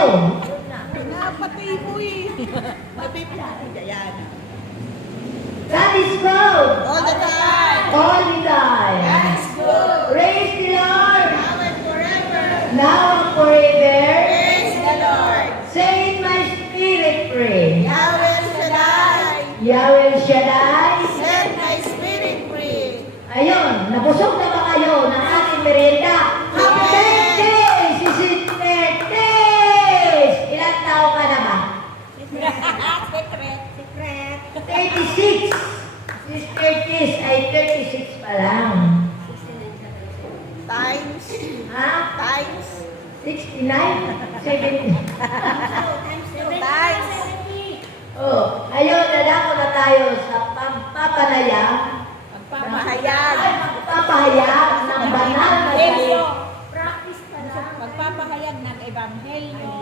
Napatay mo eh. Ayan. God is good. All the time. All the time. God is good. Praise the Lord. Now and forever. Now and forever. Praise the Lord. Say in my spirit, pray. Yahweh Shaddai. Yahweh Shaddai. Set my spirit free. Ayun, nabusog na ba kayo ng ating merienda? Happy birthday, Sister Mertes! Ilang taon ka na ba? Secret. 36. Sister Tis ay 36 pa lang. Times. Ha? Times. 69? 70? Times. Oh, ayun, nadako na tayo sa pampapanayam. Magpapahayag. Ay, magpapahayag ng banal na salita. Magpapahayag ng Ebanghelyo.